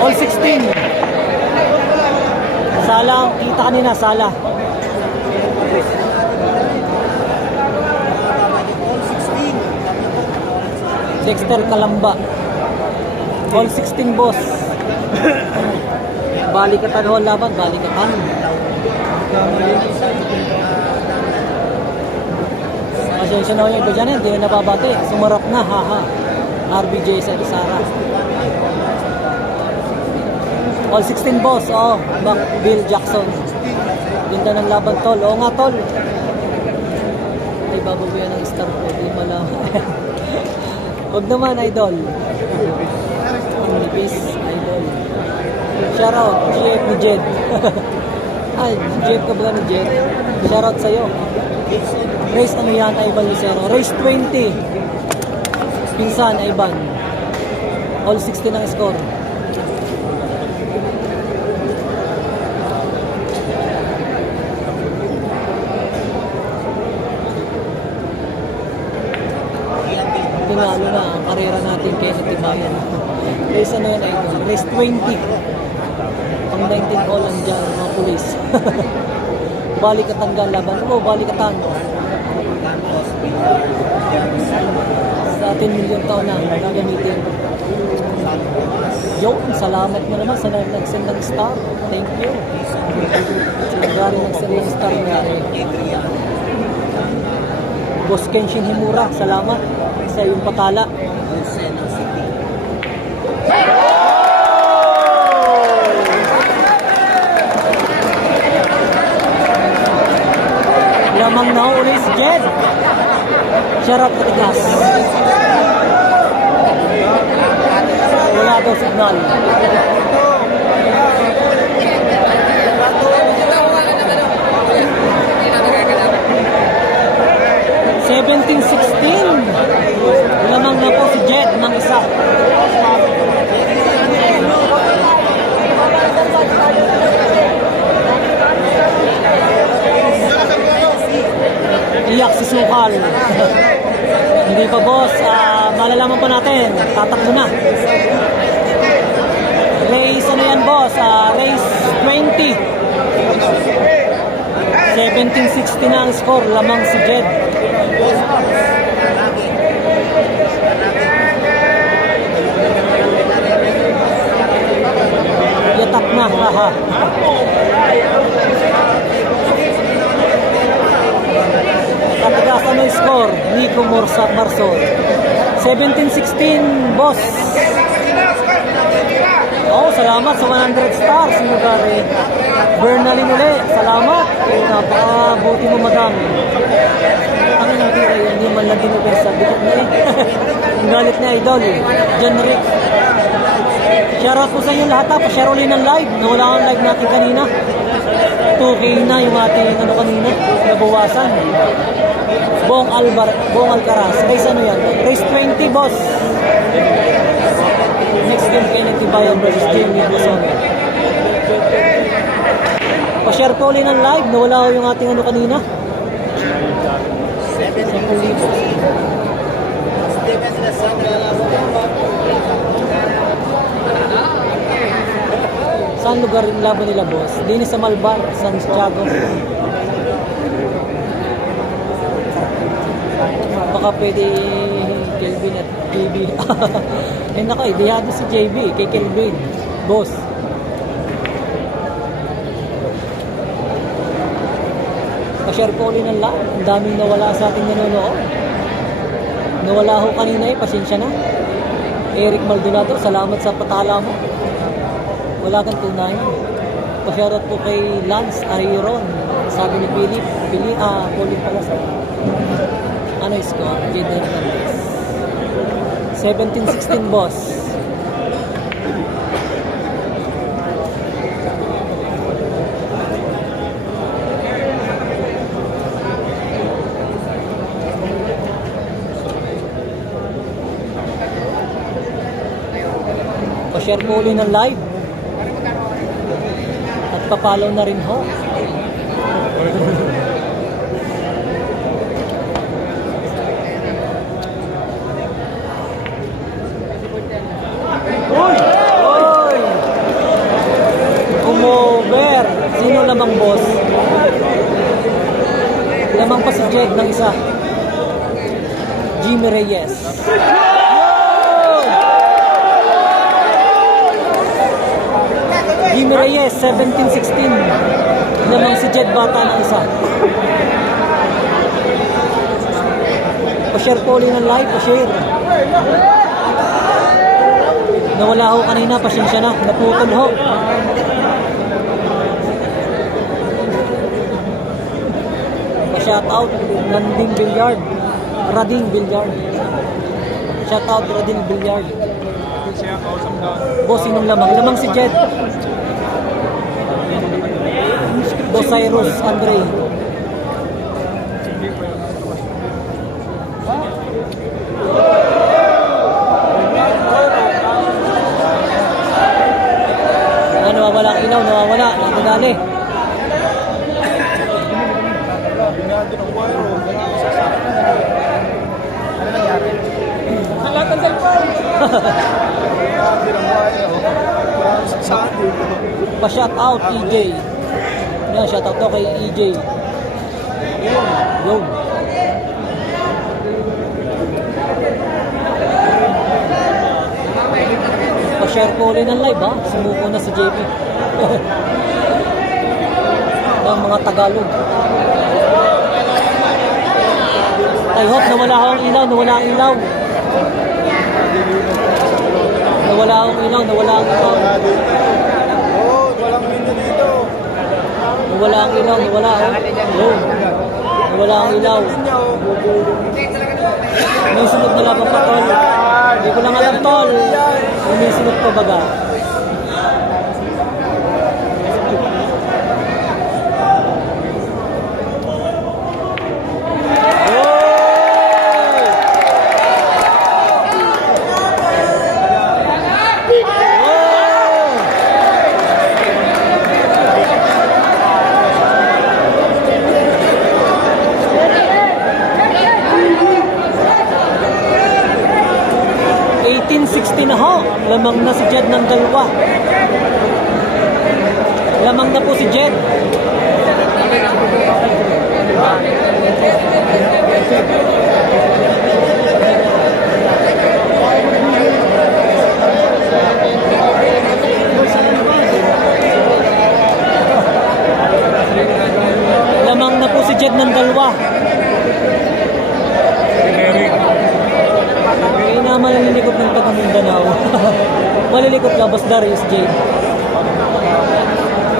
All 16. Sala, kita kanina, Sala. Dexter Kalamba. All 16 boss. Balikatan ho laban, balikatan. Pasensya na ho yung iba dyan, hindi na nababate. Sumarap na, haha. RBJ sa Sara. All 16 boss, oh. Bill Jackson. Ganda ng laban, tol. Oo nga, tol. Ay, bababuyan ng star ko. Di malaman. Huwag naman, idol. Peace, idol. Shoutout, GF ni Jed. Ay, GF ka ba ni Jed? Shoutout sa'yo. Race ano yan, Ivan Lucero? Race 20. Pinsan, Ivan. All 16 ang score. Tinalo na ang karera natin kay Natibayan. Race ano yan, Idol? Race 20. Pang 19 all ang dyan, mga pulis. Balikatan ka laban. Oo, balikatan. Sa 10 million taon na gagamitin. Yo, salamat mo naman sa nag-send ng star. Thank you. Sila gari nag-send ng star na Boss Kenshin Himura, salamat sa iyong patala. Lamang na ulit si Jed. Charot katigas. Wala daw signal. Lamang na po si Jed ng isa. Iyak si Sukal. Hindi pa boss, malalaman pa natin. Tatakbo na. Race ano yan boss? Race 20. 17-16 na ang score. Lamang si Jed. Yatak na, haha. Katigas ano yung score? Nico Marsol. 17-16, boss. Oh, salamat sa 100 stars. Sinugari. Bernalin ulit. Salamat. Napakabuti mo, madam. Ang natira yun, hindi man lang dinubesa. Bikot na eh. Ang galit na idol eh. John Rick. Shoutout po sa inyo lahat ha. Pa-share ulit ng live. Nawala ang live natin kanina. 2K na yung ating ano kanina. Nabawasan. Bong Alcaraz. Race ano yan? Race 20, boss. Next game kayo ng Tibayan versus Game ni Quezon. Pa-share po ulit ng live. Nawala ko yung ating ano kanina. 10,000. Saan lugar yung laban nila, boss? Dini sa Malbar, San Santiago. Baka pwede Kelvin at JB. Eh naka, idihado si JB kay Kelvin. Boss. Pa-share po ulit ng live. Ang daming nawala sa ating nanonood. Nawala ho kanina eh, pasensya na. Eric Maldonado, salamat sa patala mo. Wala kang tunay. Pa-shoutout po kay Lance Ariron. Sabi ni Philip, Pauline pala sa ano is ko? Jade Hernandez. 17-16 boss. Pa-share po ulit ng live. At pa-follow na rin ho. Oy! Jed ng isa. Jimmy Reyes. Jimmy Reyes, 17-16. Lamang si Jed Bata ng isa. Pa-share po ulit ng live, pa-share. Nawala ho kanina, pasensya na. Naputol ho. Pa-shoutout, Landing Billiard. Rading Billiard. Shoutout, Rading Billiard. Boss, sinong lamang? Lamang si Jed. Boss Cyrus, Andre. Nawawala ang ilaw, nawawala. Natadali. Pa-shout out EJ. Yan, shout out to kay EJ. Yun. Pa-share ko ulit ng live ha. Sumuko na si JP. Ang mga Tagalog. I hope nawala ang ilaw, nawala ang ilaw. Nawala ang ilaw, nawala ang ilaw. Walang window dito. Nawala ang ilaw, nawala. Nawala ang ilaw. May sunod na labang pa, tol. Hindi ko lang alam, tol. May sunod pa baga. Na ho, lamang na si Jed ng dalawa. Lamang na po si Jed. Lamang na po si Jed ng dalawa. Malilikot ng taga Mindanao. Malilikot lang, Boss Darius J.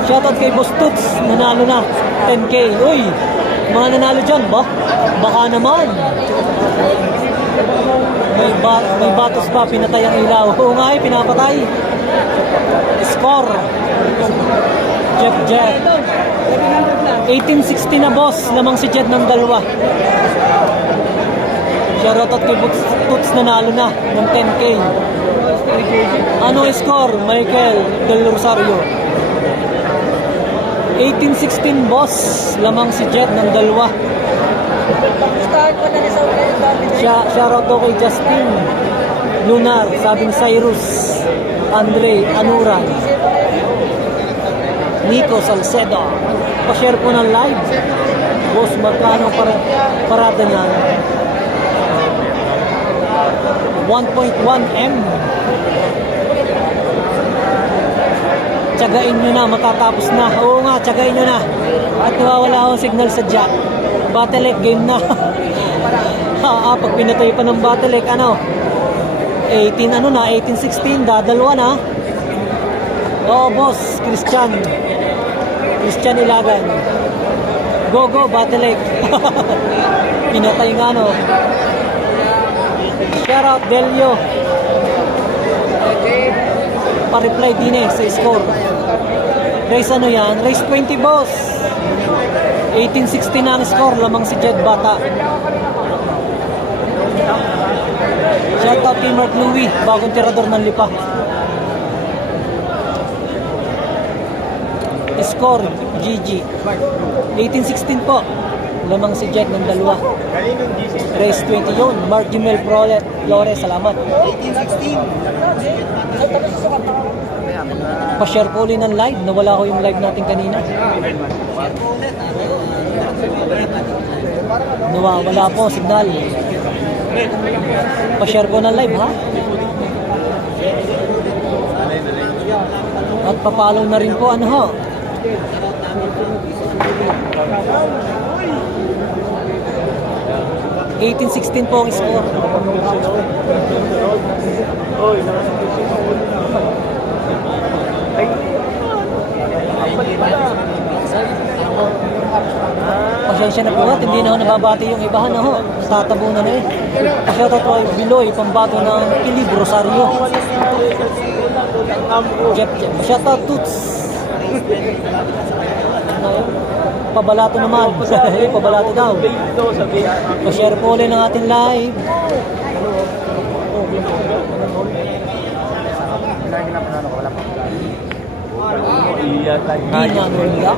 Shoutout kay Boss Toots, nanalo na 10K. Uy, mga nanalo dyan ba? Baka naman. May batos pa, pinatay ang ilaw. Oo nga pinapatay. Score. Jeff. 18-16 na boss, lamang si Jed ng dalawa. Shoutout kay Toots, nanalo na ng 10K. Ano ang score? Michael Del Rosario. 18-16 boss, lamang si Jed ng dalawa. Shoutout to kay Justin Lunar, sabing Cyrus, Andre Anuran, Nico Salcedo. Pa-share po ng live. Boss, magkano parada niyan? 1.1M. Tiyagain nyo na, matatapos na. Oo nga, tiyagain nyo na. At nawawala akong signal sa jack. Battle game na. Pag pinatay pa ng Battle ano? 18-16, dadalwa na. Oo, boss, Christian Ilagan. Go, Battle pinatay nga, no? Shoutout Delio. Pa-reply din sa score. Race ano yan? Race 20 boss. 18-16 na ang score. Lamang si Jed Bata. Shoutout kay Mark Louie, bagong tirador ng Lipa. Score GG 18-16 po. Lamang si Jed ng dalawa. Race 20 yun. Mark Jimel Flores, salamat. 18-16. Pa-share po ulit ng live. Nawala ko yung live natin kanina. Nawawala po signal. Pa-share ko ng live ha. At papalo na rin po ano ho. 18-16 po ang score. Pasensya na po at hindi na ako nababati yung ibahan na ho. Tatabunan na eh. Shoutout po ay Biloy, pambato ng Kilib, Rosario. Shoutout Toots. Pabalato naman. Pabalato daw. Pa-share po ulit ng ating live. Di na nula.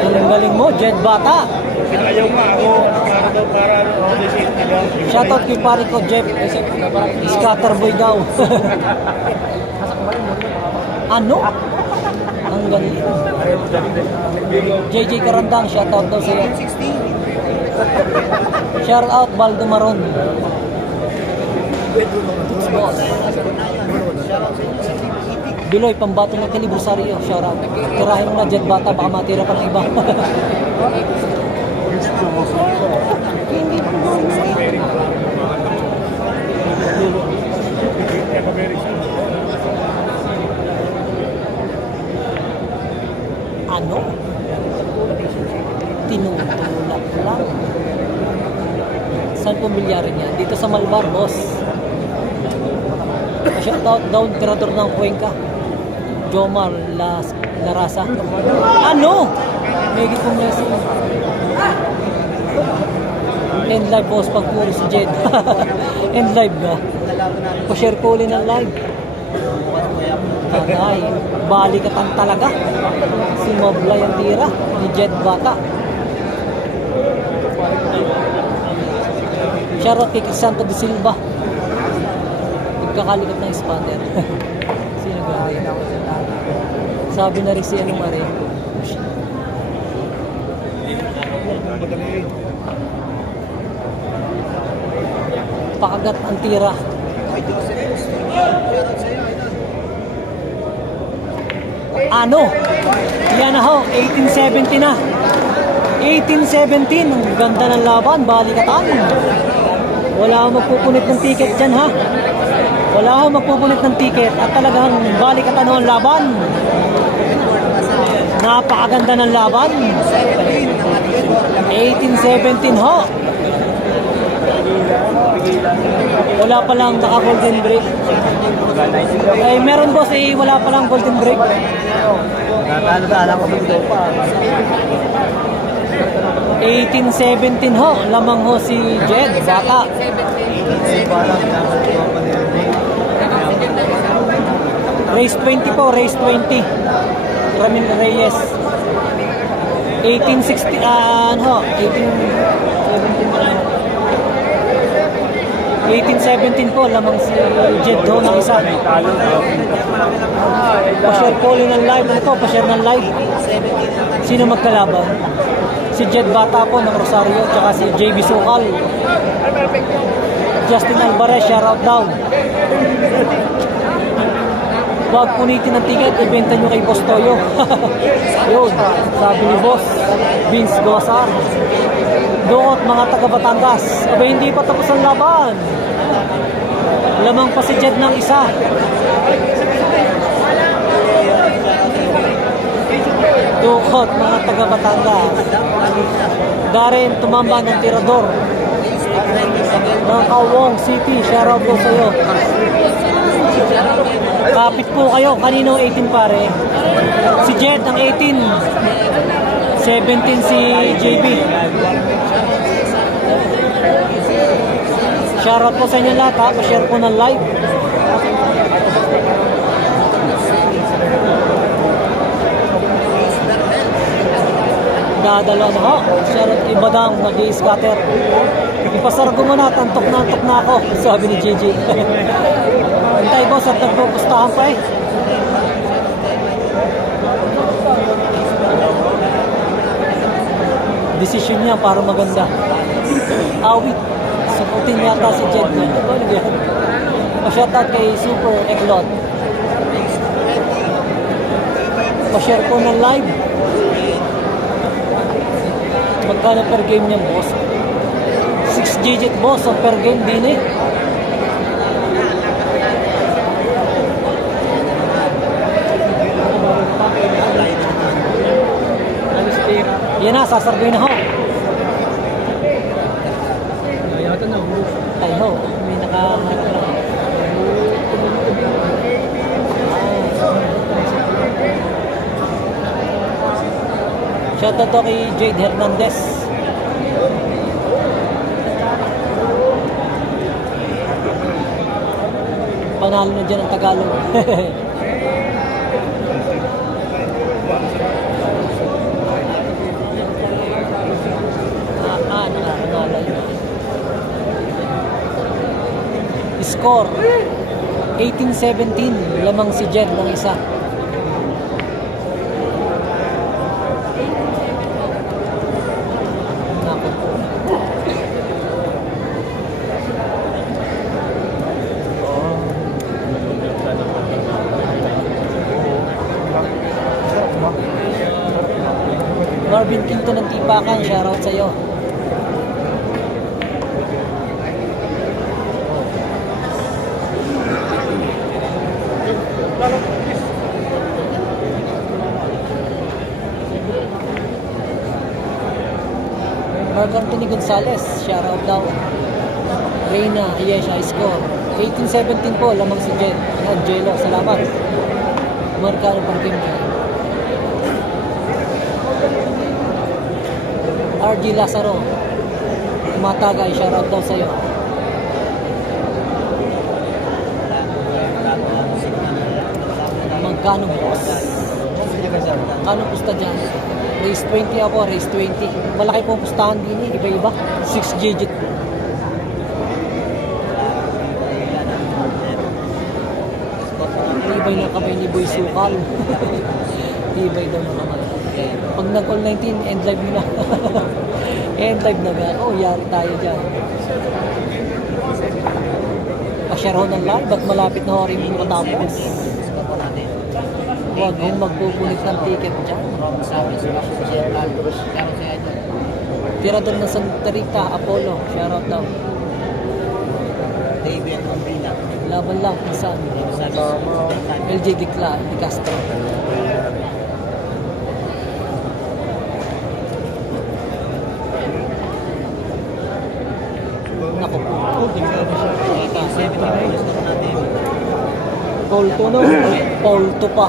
Ang galing mo, Jed Bata. Shoutout kay pare ko, Jeff. Scatterboy daw. Ano? Ang galing. JJ Karandang, shoutout daw sa'yo. Shoutout Baldo Maron. Boss. Biloy, pambato ng Kilib, Rosario. Shoutout. Tirahin mo na, Jet Bata, baka matira pa ng iba. Ano? Tinutulak lang. Saan po bilyarin yan? Dito sa Malbar, boss. Shoutout daw, tirador ng Cuenca. Jomar Larasa. Ano? Megit pong message. End live, boss, pag puro si Jed. End live na. Pa-share ko ulit ng live. Tagay, balikatan talaga. Si Mobla yung tira ni Jed Bata. Shoutout kay Santo de Silva. Nagkakalikot ng expander. Sino gari? Sabi na rin si anong mare. Pakagat ang tira. Ano? Yan na ho, 1870 na. 1817, ang ganda ng laban, balikatan. Wala akong magpupunit ng ticket dyan ha. Wala akong magpupunit ng ticket at talagang balikatan ho ang laban. Napakaganda ng laban. 1817 ho. Wala pa lang naka-golden break. Eh, meron boss eh, wala pa lang golden break. Natalo sa alam ko dito pa. 1817 ho, lamang ho si Jed Bata. Race 20 po, race 20. Ramil Reyes. 1860, ano, 1817 po, lamang si Jed ho ng isa. Pa-share po ulit ng live. Ano po, pa-share ng live. Sino magkalaban? Si Jed Bata po ng Rosario, tsaka si JB Sukal. Justin Alvarez, shoutout down. Huwag punitin ng ticket, ibenta nyo kay Boss Toyo. Yun, sabi ni Boss Vince Gosar. Doon mga taga Batangas. Aba, hindi pa tapos ang laban. Lamang pa si Jed ng isa. Dukot, mga taga Batangas. Darren, tumamba ng tirador ng Kawong City. Shoutout po sa'yo. Kapit po kayo. Kanino 18 pare? Si Jed ang 18. 17 si JB. Shoutout po sa inyo lahat ha. Pa-share po ng live. Dadalo na ho. Shoutout kay Badang nag-i-scatter. Ipasargo mo na, tantok na ako. Sabi ni JJ. Hintay boss at nagpupustahan pa eh. Decision niya para maganda. Awit. Sukutin yata si Jed. Ano yan? Pa-shoutout kay Super Eglot. Pa-share ko ng live. Magkano per game niya, boss? 6 digit, boss, ang per game din eh. Yan na, sasargoy na ho. Yata na. Ay ho, may nakaharap na. Shoutout to kay Jade Hernandez. Panalo na dyan ang Tagalog. Nakanalo yun. Score 18-17, lamang si Jed ng isa. Marvin Quinto ng Tipakan, shoutout sa'yo. Mark Anthony Gonzalez, shoutout daw. Reyna, yes, high score. 18-17 po, lamang si Jen. Yan, Jelo, salamat. Markano pang game dyan. RG Lazaro, Matagay, shoutout daw sa'yo. Magkano boss? Kano pusta dyan? Race 20 ako, race 20. Malaki po pustahan din eh, iba-iba. 6 digit. Ibay na kamay ni Boy Sukal. Ibay daw na naman. Pag nag-all 19, end live mo na. End live na ba? Oh, yari tayo dyan. Pa-share ho ng live at malapit na ho rin yung matapos. Huwag hong magpupunit ng ticket dyan. Tirador ng Santa Rita, Apollo, shoutout daw. David Umbina. Laban lang, isan. LJ Dicla, di Castro. Naku po. Paul to no? Paul to pa.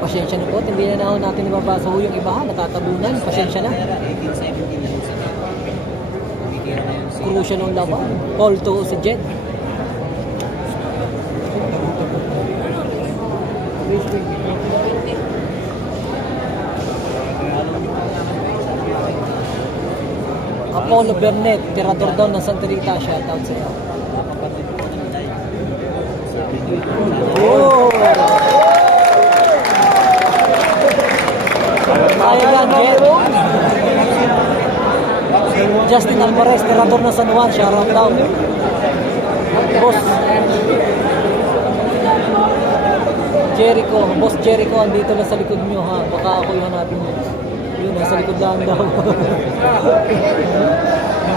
Pasensya na po, hindi na ako natin nababasa ho yung iba ha, natatabunan, pasensya na. Crucial ng laban, Paul to si Jed. Apollo Bernet, tirador daw ng Santa Rita, shoutout sa'yo. Oh! Kaya yan, Jet. Justin Alvarez, tirador ng San Juan, shoutout daw. Boss Jericho, Boss Jericho, andito na sa likod nyo ha. Baka ako yung hanapin mo. Yun, nasa likod lang daw.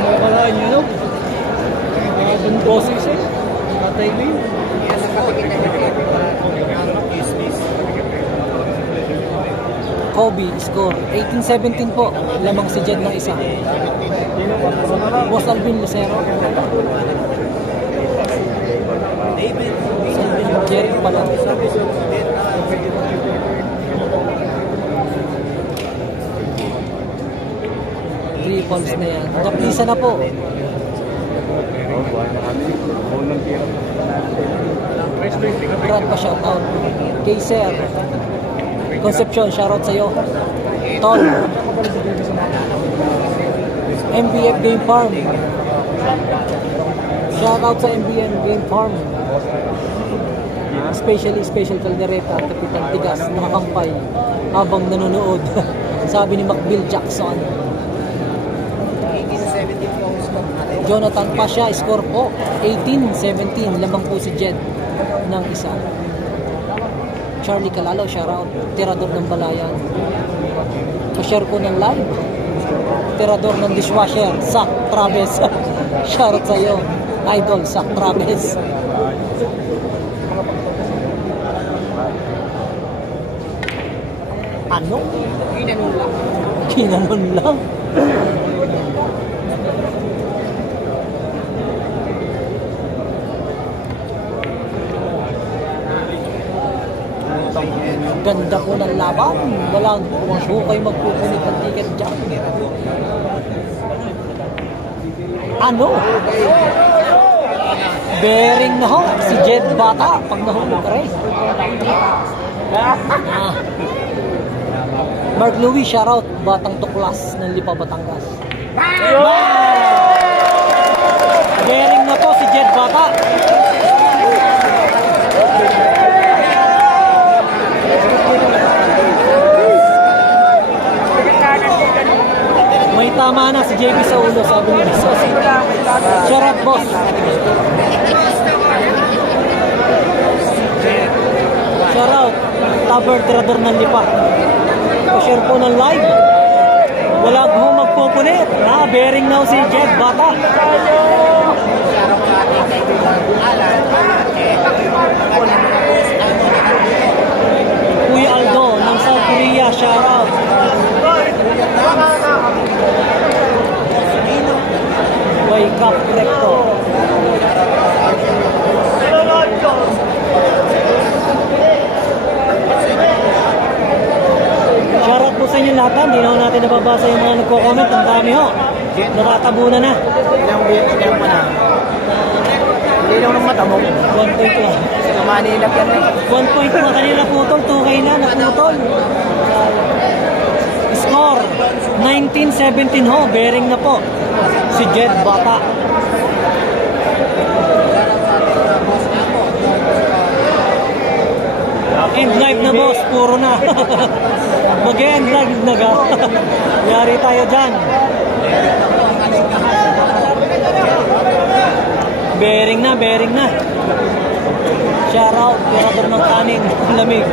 Namakalaan nyo, no? Mga boses eh. Patay mo yun. Kobe, score 18-17 po. Lamang si Jed ng isa. Boss Alvin Lucero. Jericho pala. 3 falls na yan. Naplisa na po. Brad pa shoutout. Kayser. Concepcion, shoutout sa'yo. Tol. MBF Game Farm. Shoutout sa MBF Game Farm. special caldereta at Kapitan Tigas nakakampay habang nanonood. Sabi ni Macbill Jackson. 18-17 po ang score natin. Jonathan Pasha, score po 18-17. Lamang po si Jed ng isa. Charlie Calalo, shoutout. Tirador ng Balayan. Pa-share po ng live. Tirador ng dishwasher, Zach Traves. Shoutout sa iyo, idol Zach Traves. Ano? Ginanon lang. Kinanon lang. Ganda po ng laban. Walang hukay magpupunit ng ticket dyan. Ano? Bearing na ho. Si Jed Bata. Pag nahulog ka rin. Mark Louis, shoutout. Batang Tuklas ng Lipa, Batangas. Bearing na po si Jed Bata. May tama na si JB sa ulo, sabi ni Jesus. Shoutout, boss. Shoutout, Taber Tirador ng Lipa. Pa-share po ng live. Wala po magpupunit. Bearing na si Jed Bata. Kuya Aldo ng South Korea, shoutout. Wake up, Recto. Shoutout po sa inyo lahat. Hindi na ho natin nababasa yung mga nagko-comment. Ang dami ho. Nakatabunan na. Ilang pa na. Hindi lang ng mata mo. 1.2. Sa Manila yan eh. 1.2 na kanina putol. 2K na naputol. Score 19-17 ho. Bearing na po si Jed Bata. End live na boss. Puro na. Mag-end live na ga. Yari tayo dyan. Bearing na, bearing na. Shoutout, tirador ng kanin, lamig.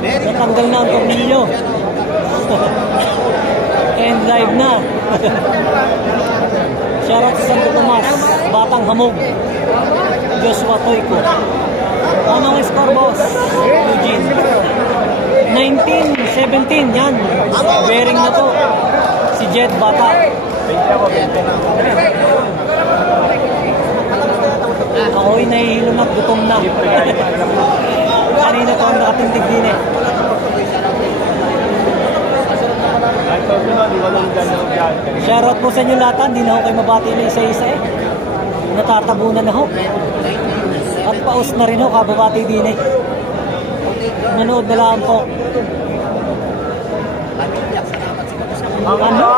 Natanggal na ang tornilyo. End live na. Shoutout sa Santo Tomas, Batang Hamog, Joshua Toyko. Anong score, boss? Eugene. 19-17, yan. Bearing na po si Jed Bata. Ako'y nahihilo na, gutom na. Kanina ko ang nakatindig din eh. Shoutout po sa inyo lahat. Hindi na ako kayo mabati na isa-isa eh. Natatabunan na ho. At paus na rin ho, kababati din eh. Manood na lang po. Ano?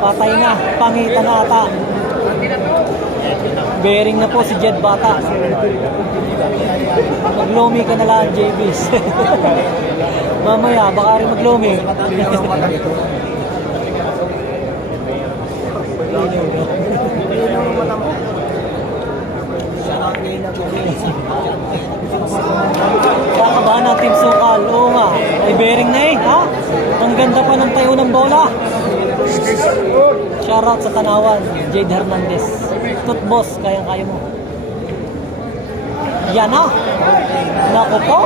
Patay na, pangitan na ata. Bearing na po si Jed Bata. Maglomi ka na lang, JBs. Mamaya, baka rin maglomi. Kakabahan ng Team Sukal. Oo nga, ay bearing na eh, ha? Ang ganda pa ng tayo ng bola. Shoutout sa Tanawan, Jade Hernandez. Tut boss, kaya-kaya mo. Yan na. Naku po.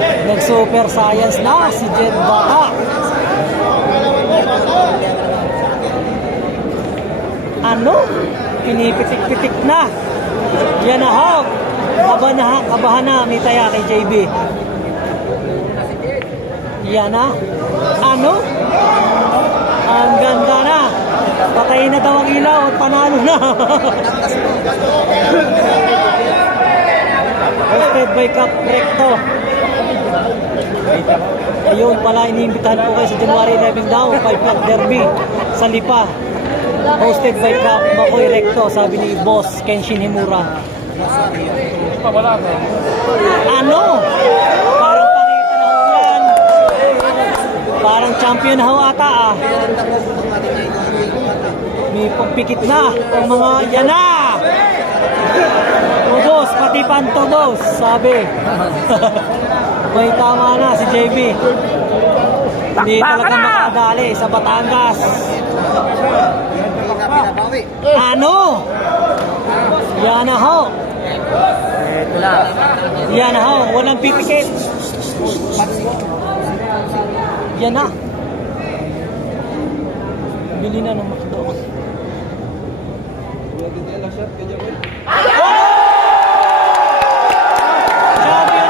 Nag-super science na si Jed Bata. Ano? Pinipitik-pitik na. Yan na ha. Kabahan na, may taya kay JB. Yan na. Ano? Ang ganda na. Patay na daw ang ilaw at panalo na. Hosted by Cap Recto. Ayun pala, iniimbitahan po kayo sa January 11 daw, 5 Flag Derby sa Lipa. Hosted by Trap Makoy Recto, sabi ni Boss Kenshin Himura. Ano? Parang pakita na ho yan. Parang champion na ho ata ah. May pagpikit na ang mga yan na. Tubos, pati pantubos, sabi. May tama na si JB. Hindi talaga makadali sa Batangas. Ano? Yan na ho. Ito lang. Yan na ho. Walang pipikit. Yan na. Bili na ng McDo. Champion